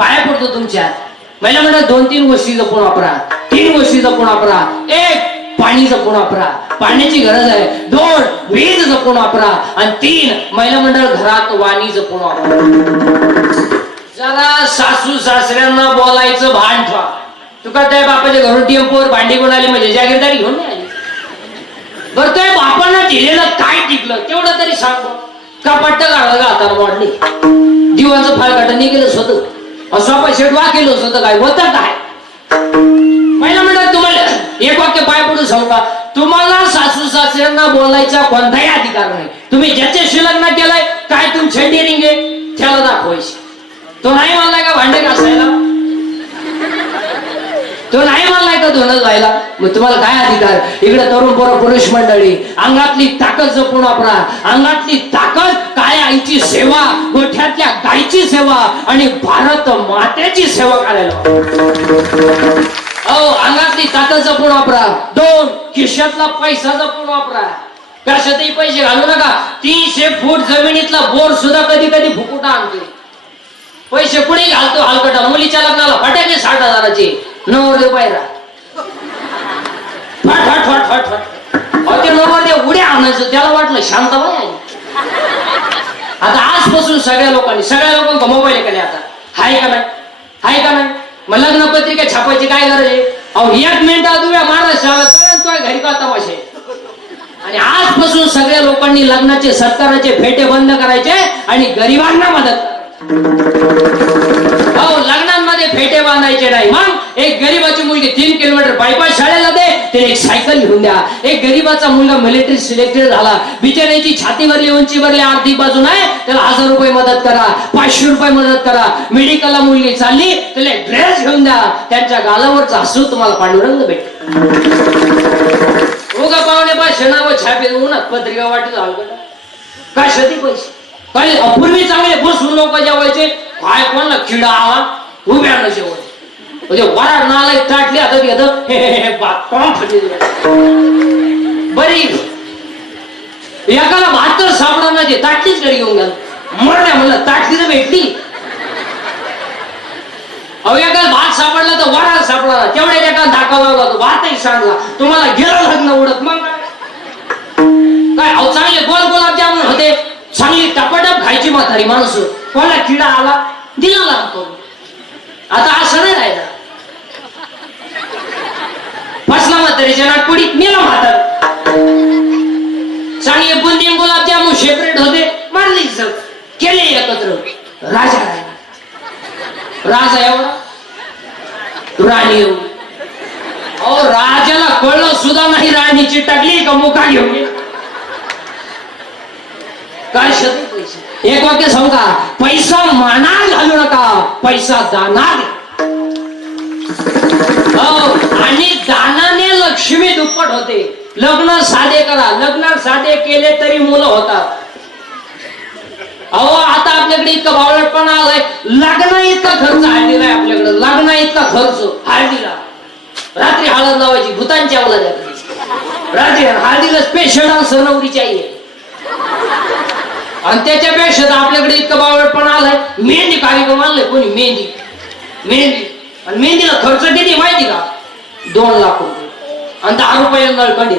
पाया पडतो तुमच्या. महिला मंडळ 2-3 गोष्टी जपून वापरा, 3 गोष्टी जपून वापरा. 1 पाणी जपून वापरा, पाण्याची गरज आहे. 2 वीज जपून वापरा आणि 3 महिला मंडळ घरात वाणी जपून वापरा. जरा सासू सासऱ्यांना बोलायचं भान ठेवा. तुका त्या बापाच्या घरून टेम्पोवर भांडी कोण आली म्हणजे जागीरदारी घेऊन नाही आली. बरं त्या बापांना दिलेलं काय टिकलं तेवढं तरी सांग. का पट्ट काढलं का आता वाढले दिवाचं फाळकाट नाही केलं स्वतः स्वतः शेटवा केलं स्वतः काय होतं काय. महिला मंडळ तुम्हाला एक वाक्य पाय पडून सांगू का, तुम्हाला सासू सासऱ्यांना बोलायचा कोणताही अधिकार नाही. तुम्ही ज्याच्याशी लग्न केलंय काय तुमची डेअरिंग आहे त्याला दाखवायची. तो नाही म्हणलाय का भांडे घासायला, तो नाही म्हणलाय का धुणं जायला, मग तुम्हाला काय अधिकार. इकडे तरुण पोरं पुरुष मंडळी अंगातली ताकद जपून वापरा. अंगातली ताकद काय आईची सेवा, गोठ्यातल्या गायची सेवा आणि भारत मातेची सेवा करायला. अंगातली ताकद जपून वापरा. 2 खिशातला पैसा जपून वापरा. कशातही पैसे घालू नका. 300 फूट जमिनीतला बोर सुद्धा कधी कधी फुकुटा आणतो. पैसे कुणी घालतो हलकटा. मुलीच्या लग्नाला फटाके 60,000चे नवरदेव पायरा फट फट फट फट फट. ते नवरदेव उड्या आणायचं त्याला वाटलं शांताबाई आहे. आता आजपासून सगळ्या लोकांना मोबाईल आहे का नाही, आता हाय का नाही, हाय का नाही. मग लग्न पत्रिका छापायची काय गरज आहे. अहो 1 मिनिटात तुम्ही महाराष्ट्राला घरी का तमाशे. आणि आजपासून सगळ्या लोकांनी लग्नाचे सत्काराचे फेटे बंद करायचे आणि गरिबांना मदत करायची. लग्नांमध्ये फेटे बांधायचे नाही. मग एक गरीबाची मुलगी 3 किलोमीटर पायी शाळेला जाते, त्याला एक सायकल घेऊन द्या. एक गरीबाचा मुलगा मिलिटरी सिलेक्टेड झाला, बिचाऱ्याची छाती भरली उंची भरली आर्थिक बाजू नाही, त्याला 1000 रुपये मदत करा, 500 रुपये मदत करा. मेडिकलला मुलगी चालली त्याला ड्रेस घेऊन द्या. त्यांच्या गालावरचा हसू तुम्हाला पांडुरंग भेट. उगा पाहुणे पाचशे नाव छापे उन्हात पत्रिका वाटत का शती पैसे काही अपूर्वी चांगले बसून लोक जेवायचे. काय कोणाला किडा आला उभ्या न जेवण म्हणजे वराड नाला ताटली आता घेत बरी. एकाला 72 साबणांना जे ताटलीच कडे घेऊन गेला. मरण्या म्हणलं ताटली तर भेटली. अहो एकाला भात सापडला तर वराड सापडला. तेवढ्या एका धाका लावला तो भातही सांगला. तुम्हाला गेलं लग्न उडत मग काय. अहो चांगले गोल गुलाबजामुन होते, चांगली टपाटप खायची म्हातारी माणसं. कोणाला किडा आला दिला लाभ करून. आता असं नाही राहिला. फसला म्हातारीच्या नाटपुडीत मेला म्हातार. चांगले बुंदी गुलाबजामुन सेपरेट होते, मारली केले एकत्र. राजा राहिला. राजा एवढा राणी एवढी. अहो राजाला कळलं सुद्धा नाही राणीची टाकली का मुका घेऊन गेली. काय शती पैसे. एक वाक्य सांगू का, पैसा मानात घालू नका, पैसा दानात. आणि दानाने लक्ष्मी दुप्पट होते. लग्न साधे करा. लग्न साधे केले तरी मुलं होतात. अहो आता आपल्याकडे इतका बावळटपणा आलाय. लग्न इतका खर्च हळदीला आहे आपल्याकडे. लग्न इतका खर्च हळदीला. रात्री हळद लावायची भूतांची अवलाद रात्री हळदीला स्पेशल डान्स नवरीची आई आहे. आणि त्याच्यापेक्षा आपल्याकडे इतकं बावळटपणा आलाय. मेहंदी कार्यक्रम आणलाय कोणी. मेहंदी आणि मेहंदीला खर्च किती माहिती का, 2 लाख रुपये. आणि 10 रुपये नळकंडी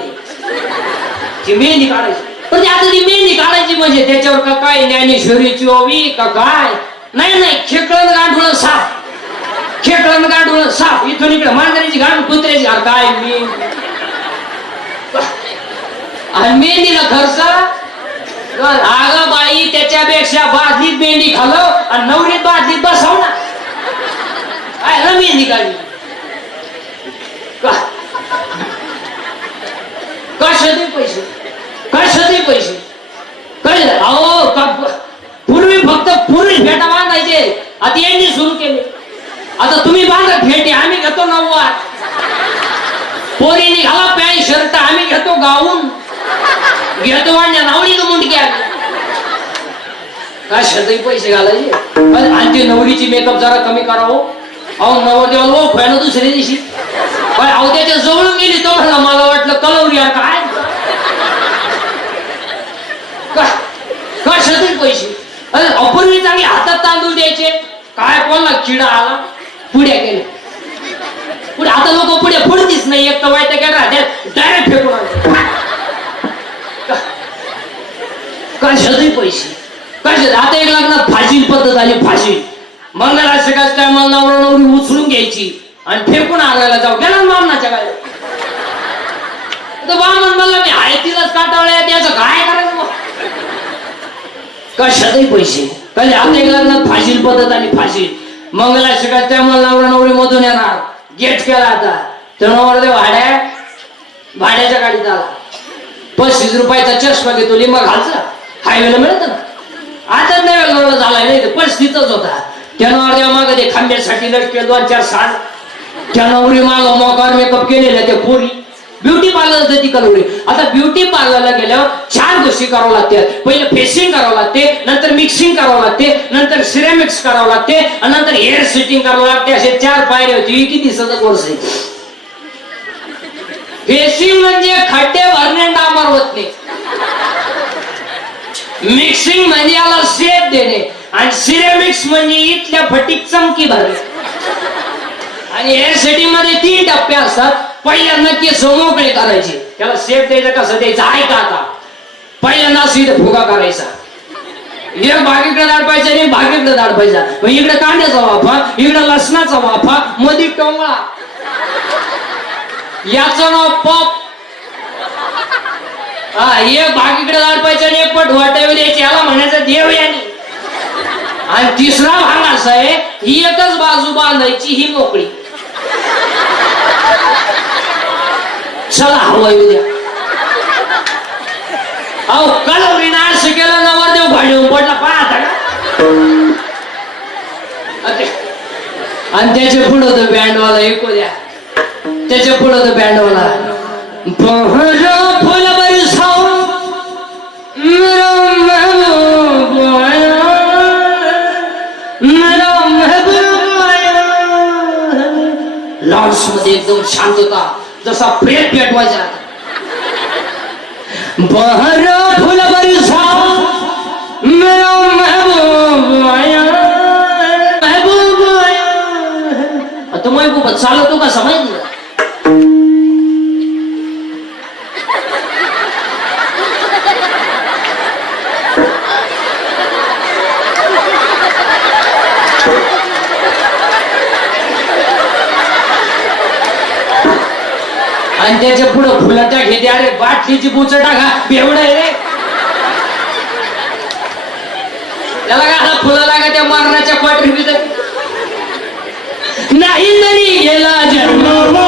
ती मेहंदी काढायची. पण आता ती मेहंदी काढायची म्हणजे त्याच्यावर का काय ज्ञानेश्वरीची ओवी का काय नाही. खेकळण गांडूळ साफ, खेकळण गांडूळ साफ. इथून इकडे मांजरीची गांड कुत्र्याची गाड काय मी. आणि मेहंदीला खर्च आगा बाई त्याच्यापेक्षा बादलीत मेहंदी घालव आणि नवरीत बादलीत बसव ना. काय ना मेहंदी काढली कशाचे पैसे, कशाचे पैसे कळलं. अहो पूर्वी फक्त पुरुष फेटा बांधायचे, आता यांनी सुरू केले. आता तुम्ही बांधा फेटे, आम्ही घेतो 9 पोरीने घाला पॅन्ट शर्ट, आम्ही घेतो गाऊन. घेतो वाढण्या नावडी मुंडकी आली. कशाचे पैसे घालायचे. आणि ते नवरीची मेकअप जरा कमी करावं. अहो नवरदेवाला ओ फॅन दुसऱ्या दिवशी अहो त्याच्या जवळून गेली तो म्हणला मला वाटलं कलवरी काय. कशाचे पैसे. अपूर्वी चांगले हातात तांदूळ द्यायचे, काय कोणला चिडा आला पुढे गेले पुढे आता लोक पुढे पुढतीच नाही एक तर वाईट गेला डायरेक्ट फेकून आले कशाचे पैसे कशा आता एक लग्नात फाशील पद्धत आली फाशील मंगळाच्या काय टायमाला नवरा नवरी उचलून घ्यायची आणि फेकून आणायला जाऊ गेला मामनाच्या काय बामन म्हणला मी आहे तिलाच काटावळ्या त्याचं काय करायचं मग कशातही पैसे कधी आता एक लग्नात फाशील पद्धत आली फाशील मंगळाच्या काय टायमाला नवरा नवरी मधून येणार गेट केला आता तर नवरदेव भाड्याच्या गाडीत आला 35 रुपयाचा चष्मा घेतो लिंबा घालचा हायवेला मिळत ना आता नाही लग्न झाला नाही परिस्थितीच होता त्या नवरदेव माग ते खांब्यासाठी लटके 2-4 साल त्या नवरी माग मोकार मेकअप केलेला त्या पोरी ब्युटी पार्लर ती कलवरी आता ब्युटी पार्लरला गेल्यावर 4 गोष्टी करावं लागतात पहिले फेसिंग करावं लागते नंतर मिक्सिंग करावं लागते नंतर सिरेमिक्स करावं लागते आणि नंतर हेअर सेटिंग करावं लागते असे 4 पायऱ्या होती किती दिवसाचा कोर्स आहे फेसिंग म्हणजे खड्डे भरणे डांबर होत नाही मिक्सिंग म्हणजे याला शेप देणे आणि सिरेमिक्स म्हणजे इथल्या फटीक चमकी भरणे आणि हेअर सेटिंग मध्ये 3 टप्पे असतात पहिल्यांदा केस मोकळे करायचे त्याला शेप द्यायचा कसं द्यायचं ऐका आता पहिल्यांदा सीधे फुगा करायचा एक भागीकडे दाडपायचा आणि भागीकडे दाडपायचा मग इकडे कांद्याचा वाफा इकडे लसणाचा वाफा मध्ये टोंगळा याचं नाव पॉप हा एक भागीकडे दाडपायचा आणि एक पट वाटावी द्यायची याला म्हणायचं देव यानी आणि तिसरा भाग असा आहे ही एकच बाजू बांधायची ही मोकळी चला हवाई उद्या अहो कलवरीनं असं केलं नवरदेव भाडीवर पडला पाहता का आणि त्याच्या पुढं तो बँडवाला ऐकू द्या त्याच्या पुढं तो बँडवाला फुल बरसाओ मेरा महबूब आया मेरा महबूब आया लॉन्स मध्ये एकदम शांतता जसा प्रेम पेटवायचा बहर फुल बरसाओ मेरा महबूब आया महबूब आया तो महबूब चालतो का समज आणि त्याच्या पुढं फुलाच्या घेते अरे बाटलीची बुच टाका एवढं आहे रे त्याला काय आता फुलं लागा त्या मरणाच्या क्वाटरी भीतर नाही तरी गेला जन्म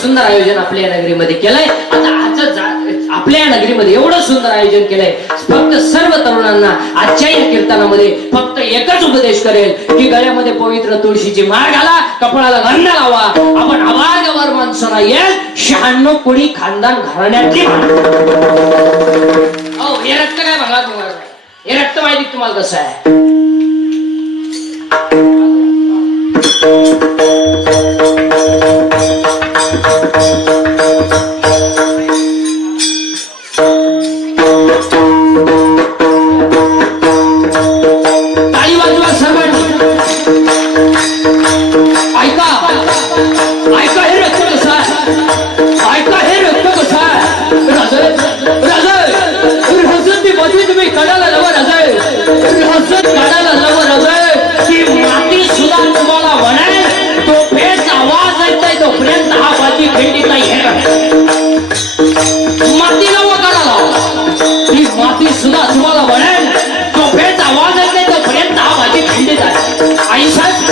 सुंदर आयोजन आपल्या नगरीमध्ये केलंय आता आपल्या नगरीमध्ये एवढं सुंदर आयोजन केलंय फक्त सर्व तरुणांना आजच्या या कीर्तनामध्ये फक्त एकच उपदेश करेल की गळ्यामध्ये पवित्र तुळशीची माळ घाला कपाळाला गंध लावा आपण आवाजावर माणसाला येईल 96 कोळी खानदान घराण्यातली अहो हे रक्त काय बघा तुम्हाला हे रक्त माहिती तुम्हाला कसं आहे माती सुद्धा तुम्हाला म्हणेल तो फेच आवाज येत नाही तोपर्यंत हा माझी खंडित आहे आई साहेब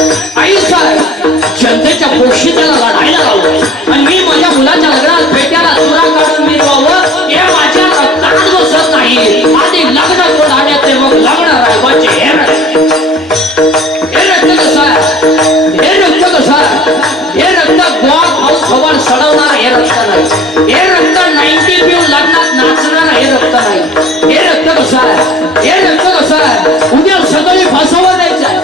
जनतेच्या पोषी त्याला लढायला लावलं आणि मी माझ्या मुलाच्या लग्नात फेट्याला चुरा काढून मिरवावं हे माझ्या रक्तात बसत नाही आधी लग्न कोण आल्याचे मग लग्न राहायचे हे हे रक्त गोवा खाऊन खबर सडवणार हे रक्त नाही. हे रक्त 90 पिऊन लग्नात नाचणार हे रक्त नाही. हे रक्त कसं आहे? हे रक्त कसं आहे? उद्या सकाळी फसवं द्यायचं आहे.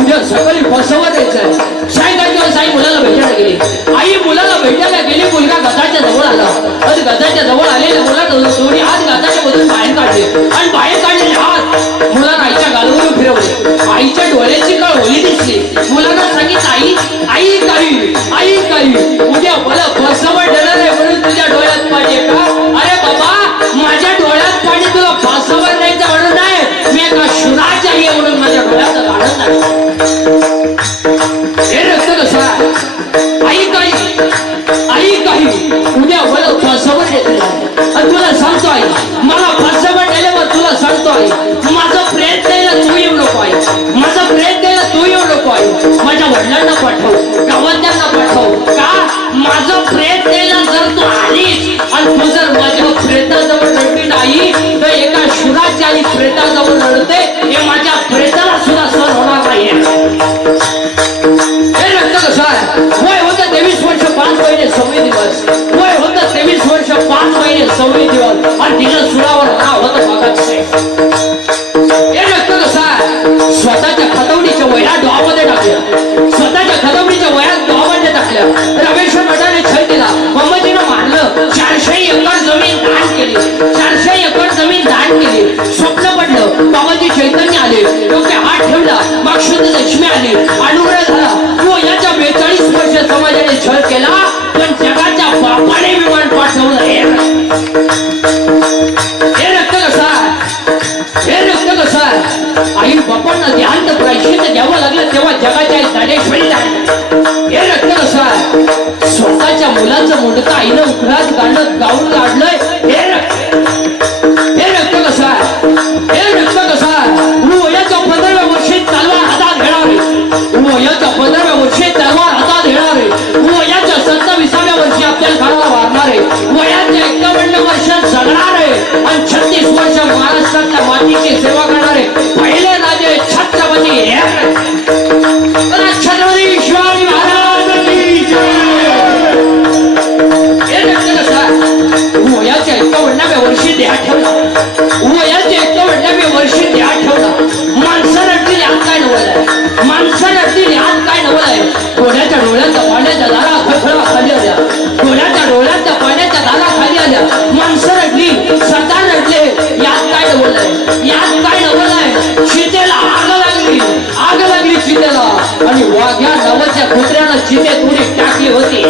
उद्या सकाळी फसवं द्यायचं आहे. सायंकाळच्या साई मुलाला भेटायला गेली. आई मुलाला भेटायला गेली. मुलगा गजाच्या जवळ आला. आणि गजाच्या जवळ आलेल्या मुलाला दोन्ही हात गजाच्या मधून बाहेर काढले आणि बाहेर काढलेले हात मुलाला आईच्या गालावरून फिरवले. आईच्या डोळ्याची काळ होली दिसली. मुलांना सांगितलं आई आई काही उद्या मला फसवं देणार आहे म्हणून तुझ्या डोळ्यात पाणी का? अरे बाबा माझ्या डोळ्यात पाणी तुला फसवं द्यायचं म्हणून नाही, मी एका शुराची आई आहे म्हणून माझ्या डोळ्यात काढत नाही. हे रक्त कसं आहे? आई काही उद्या मला फसवं देते आणि तुला सांगतो आई मला फसवं दिल्यावर तुला सांगतो आई माझं प्रेम द्यायला तू येऊ नको आई. माझं प्रेम द्यायला तू येऊ नको आई. माझ्या वडिलांना पाठव, गावांना पाठव. का? माझं प्रेम द्यायला जर तू आलीस आणि तू जर माझ्या प्रेताजवळ रडली नाही तर एका शुराची आई प्रेताजवळ रडते हे माझ्या प्रेताला सुद्धा सहन होणार नाही. हे रक्त कसं आहे? वय होतं 23 वर्ष 5 महिने 26 दिवस. वय होतं 23 वर्ष 5 महिने 26 दिवस आणि तिच्या सुरावर नाव होतं भगतसिंग. हे रक्त कसं आहे? स्वतःच्या खतवणीच्या वह्या डोहामध्ये टाकल्या. स्वतःच्या खतवणीच्या वह्या डोहामध्ये टाकल्या. रमेश्वर मठाने छळ केला. मम्मजीनं मारलं. 400 एकर जमीन दान केली. 400 एकर जमीन दान केली. स्वप्न पडलं. बाबाजी चैतन्य आले. डोक्यात हात ठेवला. मग शुद्ध लक्ष्मी आली. अनुग्रह झाला. तो याच्या 42 वर्ष समाजाने छळ केला पण जगाच्या बापाने विमान पाठवलं. हे रक्त कसं आहे? हे रक्त कसं आहे? आई बापांना ध्यान तर प्रायश्चित्त द्यावं लागलं तेव्हा जगाच्या ज्ञानेश्वरी झाली. हे रक्त कसं आहे? स्वतःच्या मुलाचं मुंडकं आईनं उघडात गाणं गाऊन काढलंय. हे रक्त कसं आहे? हे रक्त कसं आहे? वयाच्या 15व्या वर्षी तलवार हातात घेणारे. वयाच्या 15व्या वर्षी तलवार हातात घेणारे. वयाच्या 27व्या वर्षी आपल्या घराला वारणारे. वयाच्या 51 वर्ष जगणारे आणि 36 वर्ष महाराष्ट्रातल्या मातीची सेवा करणारे पहिले राजे छत्रपती छत्रपती शिवाजी महाराज. हे रक्त कसं आहे? वयाच्या 51व्या वर्षी देहा ठेवला. वयाच्या 51व्या वर्षी देहा ठेवला. माणसं रडतील यात काय नवल आहे? माणसं रडतील यात काय नवल आहे? डोळ्याच्या पाण्याच्या दारा खळखळा खाली आल्या. डोळ्याच्या पाण्याच्या दारा खाली आल्या. माणसं रडली. सरदार रडले. यात काय नवल आहे? यात काय नवल आहे? चितेला आग लागली चितेला आणि वाघ्या नावाच्या कुत्र्यानं चिते थोडी टाकली होती.